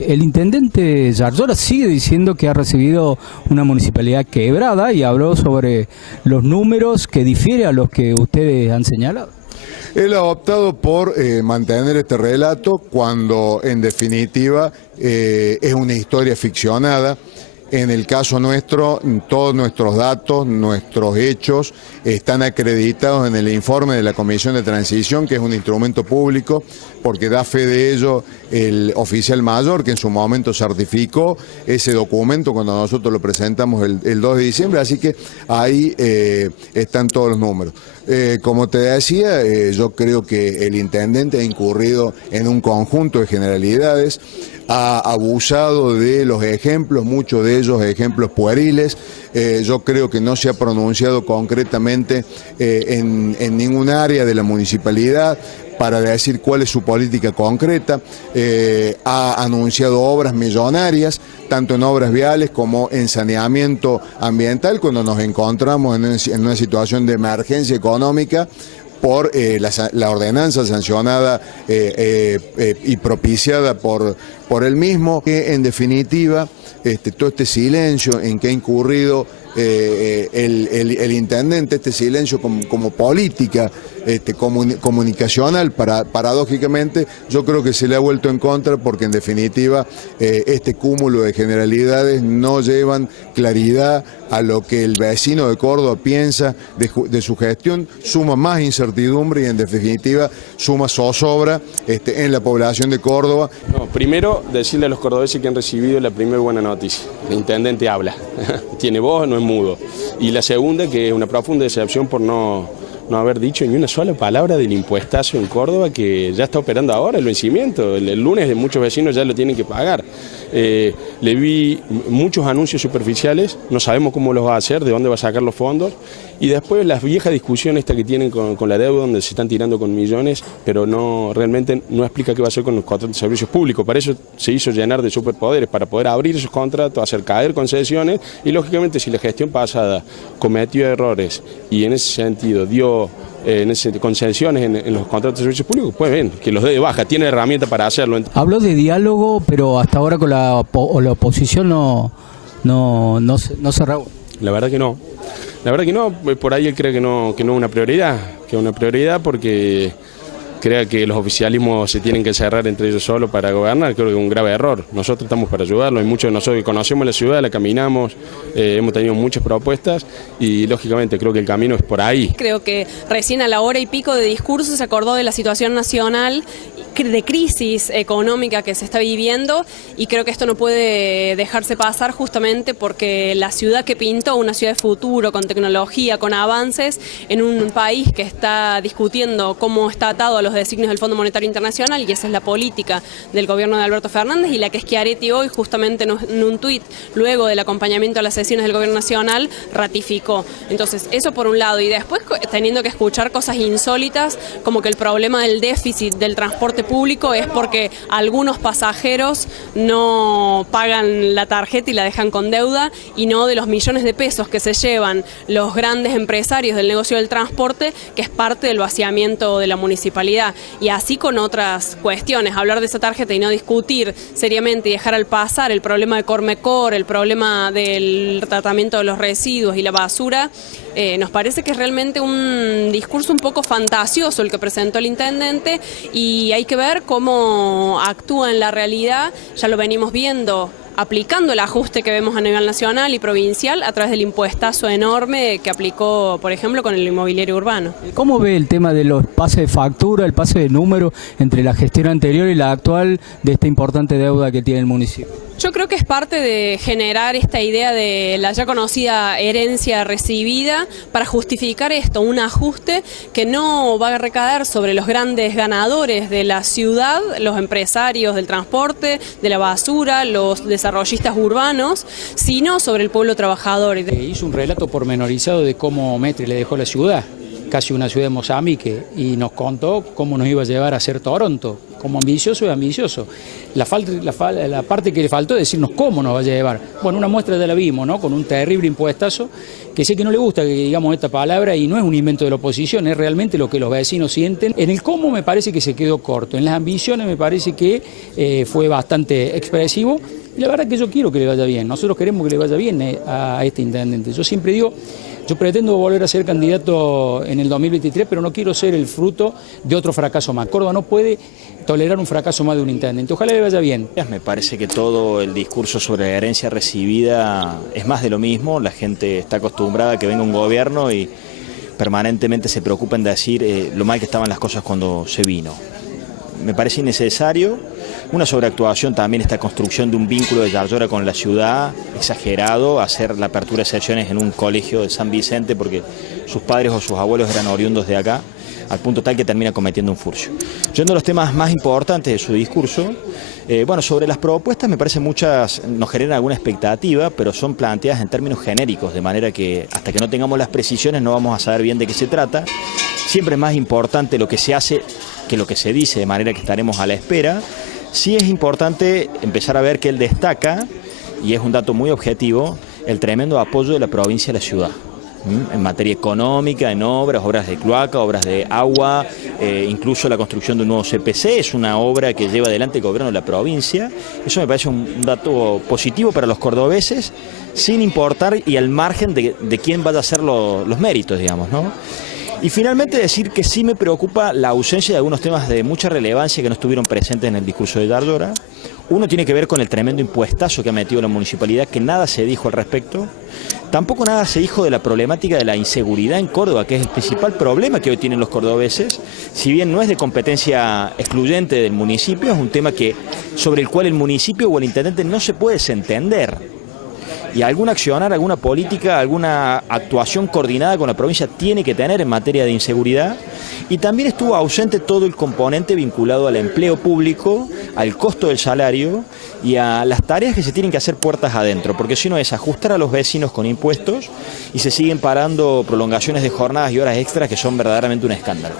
El intendente Yarlora sigue diciendo que ha recibido una municipalidad quebrada y habló sobre los números que difiere a los que ustedes han señalado. Él ha optado por mantener este relato cuando en definitiva es una historia ficcionada. En el caso nuestro, todos nuestros datos, nuestros hechos están acreditados en el informe de la Comisión de Transición, que es un instrumento público, porque da fe de ello el oficial mayor, que en su momento certificó ese documento cuando nosotros lo presentamos el 2 de diciembre, así que ahí están todos los números. Como te decía, yo creo que el intendente ha incurrido en un conjunto de generalidades, ha abusado de los ejemplos, muchos de ellos ejemplos pueriles. Yo creo que no se ha pronunciado concretamente en ningún área de la municipalidad para decir cuál es su política concreta. Ha anunciado obras millonarias, tanto en obras viales como en saneamiento ambiental, cuando nos encontramos en una situación de emergencia económica por la ordenanza sancionada y propiciada por él mismo, que en definitiva todo este silencio en que ha incurrido el intendente, este silencio como política comunicacional, paradójicamente yo creo que se le ha vuelto en contra, porque en definitiva este cúmulo de generalidades no llevan claridad a lo que el vecino de Córdoba piensa de su gestión, suma más incertidumbre y en definitiva suma zozobra en la población de Córdoba. No, primero decirle a los cordobeses que han recibido la primera buena noticia: el intendente habla, tiene voz, no es mudo. Y la segunda, que es una profunda decepción por no haber dicho ni una sola palabra del impuestazo en Córdoba, que ya está operando ahora el vencimiento. El lunes muchos vecinos ya lo tienen que pagar. Le vi muchos anuncios superficiales, no sabemos cómo los va a hacer, de dónde va a sacar los fondos, y después las viejas discusiones que tienen con la deuda, donde se están tirando con millones, pero realmente no explica qué va a hacer con los contratos de servicios públicos. Para eso se hizo llenar de superpoderes, para poder abrir esos contratos, hacer caer concesiones, y lógicamente si la gestión pasada cometió errores y en ese sentido dio concesiones en los contratos de servicios públicos, pues ven, que los dé de baja, tiene herramientas para hacerlo. Habló de diálogo, pero hasta ahora con la oposición no se reúne. La verdad que no. La verdad que no, por ahí él cree que no es una prioridad, porque crea que los oficialismos se tienen que cerrar entre ellos solos para gobernar. Creo que es un grave error. Nosotros estamos para ayudarlo, hay muchos de nosotros que conocemos la ciudad, la caminamos, hemos tenido muchas propuestas y lógicamente creo que el camino es por ahí. Creo que recién a la hora y pico de discurso se acordó de la situación nacional, de crisis económica que se está viviendo, y creo que esto no puede dejarse pasar, justamente porque la ciudad que pintó, una ciudad de futuro, con tecnología, con avances, en un país que está discutiendo cómo está atado a los designios del Fondo Monetario Internacional, y esa es la política del gobierno de Alberto Fernández, y la que Schiaretti hoy, justamente en un tuit, luego del acompañamiento a las sesiones del gobierno nacional, ratificó. Entonces, eso por un lado, y después teniendo que escuchar cosas insólitas, como que el problema del déficit del transporte público es porque algunos pasajeros no pagan la tarjeta y la dejan con deuda, y no de los millones de pesos que se llevan los grandes empresarios del negocio del transporte, que es parte del vaciamiento de la municipalidad. Y así con otras cuestiones, hablar de esa tarjeta y no discutir seriamente y dejar al pasar el problema de Cormecor, el problema del tratamiento de los residuos y la basura, nos parece que es realmente un discurso un poco fantasioso el que presentó el intendente, y hay que ver cómo actúa en la realidad. Ya lo venimos viendo aplicando el ajuste que vemos a nivel nacional y provincial a través del impuestazo enorme que aplicó, por ejemplo, con el inmobiliario urbano. ¿Cómo ve el tema de los pases de factura, el pase de número entre la gestión anterior y la actual de esta importante deuda que tiene el municipio? Yo creo que es parte de generar esta idea de la ya conocida herencia recibida para justificar esto, un ajuste que no va a recaer sobre los grandes ganadores de la ciudad, los empresarios del transporte, de la basura, los desarrollistas urbanos, sino sobre el pueblo trabajador. Hizo un relato pormenorizado de cómo Metri le dejó la ciudad, casi una ciudad de Mozambique, y nos contó cómo nos iba a llevar a ser Toronto. como ambicioso es ambicioso. La parte que le faltó es decirnos cómo nos vaya a llevar. Bueno, una muestra ya la vimos, ¿no? Con un terrible impuestazo, que sé que no le gusta que digamos esta palabra y no es un invento de la oposición, es realmente lo que los vecinos sienten. En el cómo me parece que se quedó corto, en las ambiciones me parece que fue bastante expresivo. Y la verdad que yo quiero que le vaya bien, nosotros queremos que le vaya bien a este intendente. Yo siempre digo, yo pretendo volver a ser candidato en el 2023, pero no quiero ser el fruto de otro fracaso más. Córdoba no puede tolerar un fracaso más de un intendente. Ojalá le vaya bien. Me parece que todo el discurso sobre la herencia recibida es más de lo mismo. La gente está acostumbrada a que venga un gobierno y permanentemente se preocupa en decir lo mal que estaban las cosas cuando se vino. Me parece innecesario. Una sobreactuación también, esta construcción de un vínculo de Yarlora con la ciudad, exagerado, hacer la apertura de sesiones en un colegio de San Vicente porque sus padres o sus abuelos eran oriundos de acá, al punto tal que termina cometiendo un furcio. Yendo a los temas más importantes de su discurso, bueno, sobre las propuestas me parece muchas nos generan alguna expectativa, pero son planteadas en términos genéricos, de manera que hasta que no tengamos las precisiones no vamos a saber bien de qué se trata. Siempre es más importante lo que se hace que lo que se dice, de manera que estaremos a la espera. Sí es importante empezar a ver que él destaca, y es un dato muy objetivo, el tremendo apoyo de la provincia a la ciudad. En materia económica, en obras de cloaca, obras de agua, incluso la construcción de un nuevo CPC, es una obra que lleva adelante el gobierno de la provincia. Eso me parece un dato positivo para los cordobeses, sin importar y al margen de quién vaya a ser los méritos, digamos, ¿no? Y finalmente decir que sí me preocupa la ausencia de algunos temas de mucha relevancia que no estuvieron presentes en el discurso de Yarlora. Uno tiene que ver con el tremendo impuestazo que ha metido la municipalidad, que nada se dijo al respecto. Tampoco nada se dijo de la problemática de la inseguridad en Córdoba, que es el principal problema que hoy tienen los cordobeses. Si bien no es de competencia excluyente del municipio, es un tema sobre el cual el municipio o el intendente no se puede desentender. Y algún accionar, alguna política, alguna actuación coordinada con la provincia tiene que tener en materia de inseguridad. Y también estuvo ausente todo el componente vinculado al empleo público, al costo del salario y a las tareas que se tienen que hacer puertas adentro, porque si no es ajustar a los vecinos con impuestos y se siguen parando prolongaciones de jornadas y horas extras que son verdaderamente un escándalo.